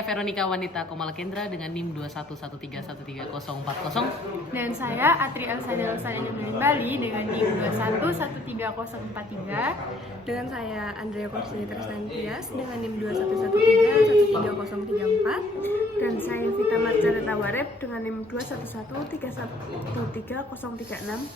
saya Veronica Wanita Komalakendra dengan NIM 2113131040. Dan saya Atri Elsani dari Bali dengan NIM 21131043. Dengan saya Andrea Korsini Tresnantias dengan NIM 2113131034. Dan saya Vita Marjana Tawarep dengan NIM 2113131036.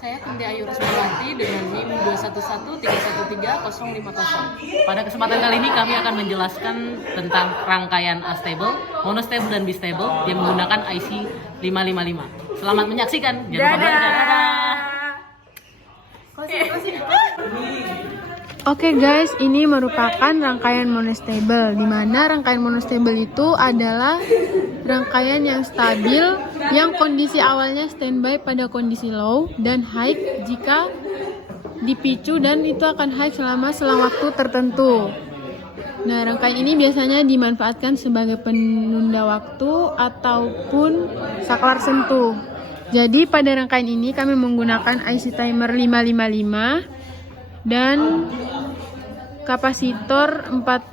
Saya Kundi Ayu Resmawati dengan NIM 2113131050. Pada kesempatan kali ini kami akan menjelaskan tentang rangkaian astable, monostable, dan bistable yang menggunakan IC 555. Selamat menyaksikan. Jangan lupa dadah. Oke guys, ini merupakan rangkaian monostable, di mana rangkaian monostable itu adalah rangkaian yang stabil, yang kondisi awalnya standby pada kondisi low dan high jika dipicu, dan itu akan high selama selang waktu tertentu. Nah, rangkaian ini biasanya dimanfaatkan sebagai penunda waktu ataupun saklar sentuh. Jadi pada rangkaian ini kami menggunakan IC timer 555 dan kapasitor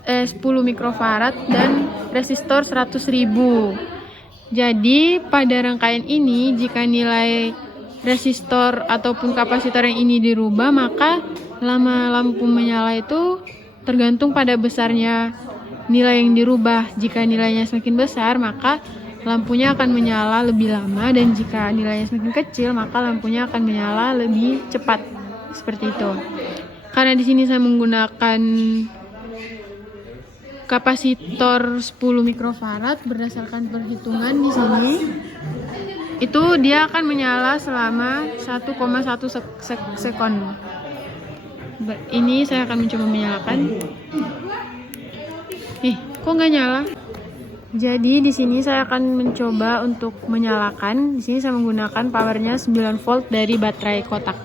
10 mikrofarad dan resistor 100.000. Jadi pada rangkaian ini jika nilai resistor ataupun kapasitor yang ini dirubah, maka lama lampu menyala itu tergantung pada besarnya nilai yang dirubah. Jika nilainya semakin besar, maka lampunya akan menyala lebih lama, dan jika nilainya semakin kecil, maka lampunya akan menyala lebih cepat. Seperti itu. Karena di sini saya menggunakan kapasitor 10 mikrofarad, berdasarkan perhitungan di sini itu dia akan menyala selama 1,1 sekon. Ini saya akan mencoba menyalakan. Kok nggak nyala? Jadi di sini saya akan mencoba untuk menyalakan. Di sini saya menggunakan powernya 9 volt dari baterai kotak.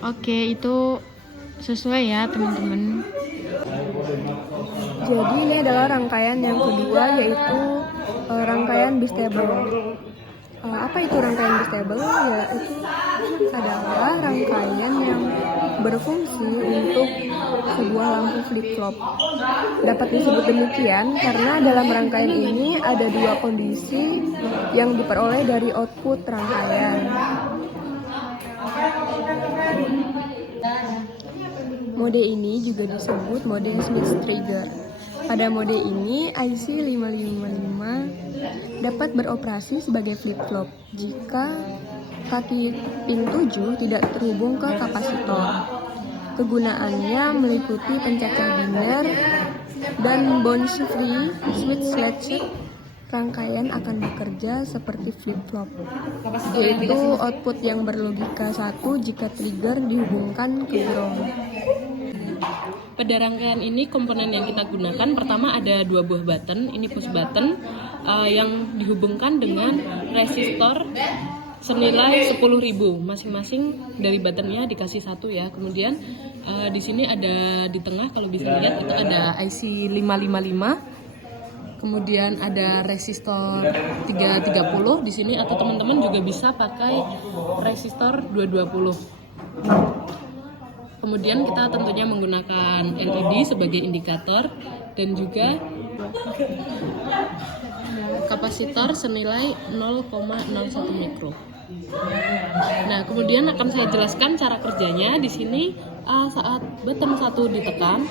Oke, itu sesuai ya teman-teman. Jadi ini adalah rangkaian yang kedua, yaitu rangkaian bistable. Apa itu rangkaian bistable? Yaitu adalah rangkaian yang berfungsi untuk sebuah lampu flip-flop. Dapat disebut demikian karena dalam rangkaian ini ada dua kondisi yang diperoleh dari output rangkaian. Mode ini juga disebut mode Smith trigger. Pada mode ini IC 555 dapat beroperasi sebagai flip-flop jika kaki pin 7 tidak terhubung ke kapasitor. Kegunaannya meliputi pencacah binder dan bounce free switch latchet. Rangkaian akan bekerja seperti flip-flop, yaitu output yang berlogika 1 jika trigger dihubungkan ke ground. Pada rangkaian ini komponen yang kita gunakan pertama ada dua buah button, ini push button yang dihubungkan dengan resistor senilai 10.000, masing-masing dari buttonnya dikasih satu ya. Kemudian di sini ada di tengah, kalau bisa lihat itu ada IC 555. Kemudian ada resistor 330 di sini, atau teman-teman juga bisa pakai resistor 220. Kemudian kita tentunya menggunakan LED sebagai indikator dan juga kapasitor senilai 0,01 mikro. Nah, kemudian akan saya jelaskan cara kerjanya. Di sini saat button 1 ditekan,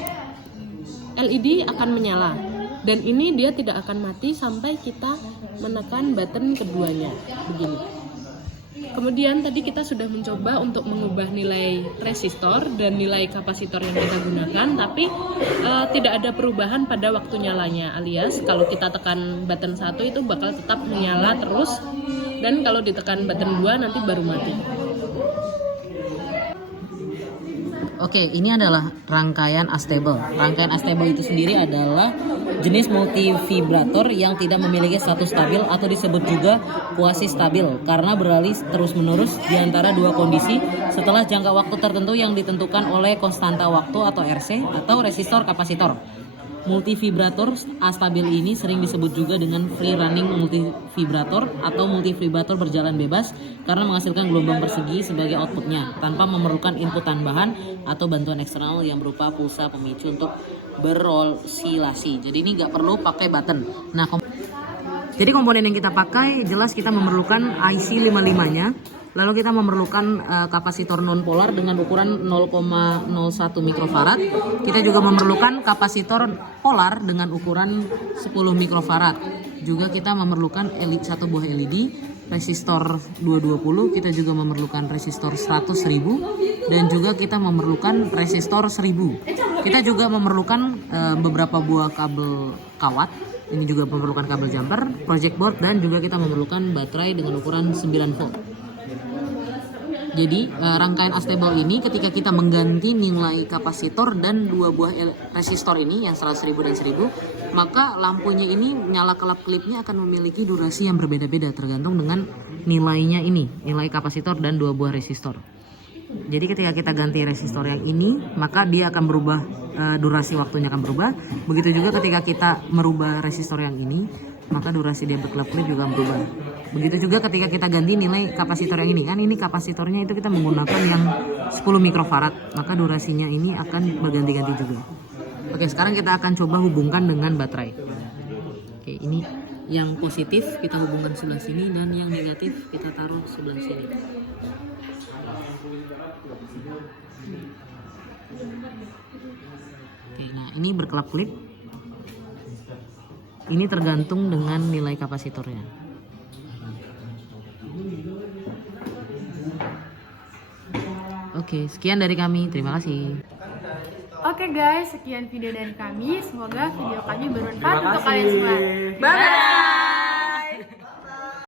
LED akan menyala. Dan ini dia tidak akan mati sampai kita menekan button keduanya, begini. Kemudian tadi kita sudah mencoba untuk mengubah nilai resistor dan nilai kapasitor yang kita gunakan, tapi tidak ada perubahan pada waktu nyalanya, alias kalau kita tekan button 1 itu bakal tetap menyala terus, dan kalau ditekan button 2 nanti baru mati. Oke, ini adalah rangkaian astable. Rangkaian astable itu sendiri adalah jenis multivibrator yang tidak memiliki status stabil atau disebut juga kuasi stabil karena beralih terus-menerus di antara dua kondisi setelah jangka waktu tertentu yang ditentukan oleh konstanta waktu atau RC atau resistor kapasitor. Multivibrator astabil ini sering disebut juga dengan free running multivibrator atau multivibrator berjalan bebas karena menghasilkan gelombang persegi sebagai outputnya tanpa memerlukan input tambahan atau bantuan eksternal yang berupa pulsa pemicu untuk berosilasi. Jadi ini nggak perlu pakai button. Nah, jadi komponen yang kita pakai jelas kita memerlukan IC 55-nya. Lalu kita memerlukan kapasitor non polar dengan ukuran 0,01 mikrofarad. Kita juga memerlukan kapasitor polar dengan ukuran 10 mikrofarad. Juga kita memerlukan satu buah LED, resistor 220, kita juga memerlukan resistor 100.000 dan juga kita memerlukan resistor 1000. Kita juga memerlukan beberapa buah kabel kawat. Ini juga memerlukan kabel jumper, project board, dan juga kita memerlukan baterai dengan ukuran 9 volt. Jadi rangkaian astable ini ketika kita mengganti nilai kapasitor dan dua buah resistor ini yang 100.000 dan 1000, maka lampunya ini nyala kelap-kelipnya akan memiliki durasi yang berbeda-beda tergantung dengan nilainya ini, nilai kapasitor dan dua buah resistor. Jadi ketika kita ganti resistor yang ini, maka dia akan berubah, durasi waktunya akan berubah. Begitu juga ketika kita merubah resistor yang ini, maka durasi dia berkelap-kelip juga berubah. Begitu juga ketika kita ganti nilai kapasitor yang ini, kan ini kapasitornya itu kita menggunakan yang 10 mikrofarad, maka durasinya ini akan berganti-ganti juga. Oke, sekarang kita akan coba hubungkan dengan baterai. Oke, ini yang positif kita hubungkan sebelah sini dan yang negatif kita taruh sebelah sini. Oke, nah ini berkelap-kelip. Ini tergantung dengan nilai kapasitornya. Oke, sekian dari kami. Terima kasih. Oke guys, sekian video dari kami. Semoga video kami bermanfaat untuk kalian semua. Bye!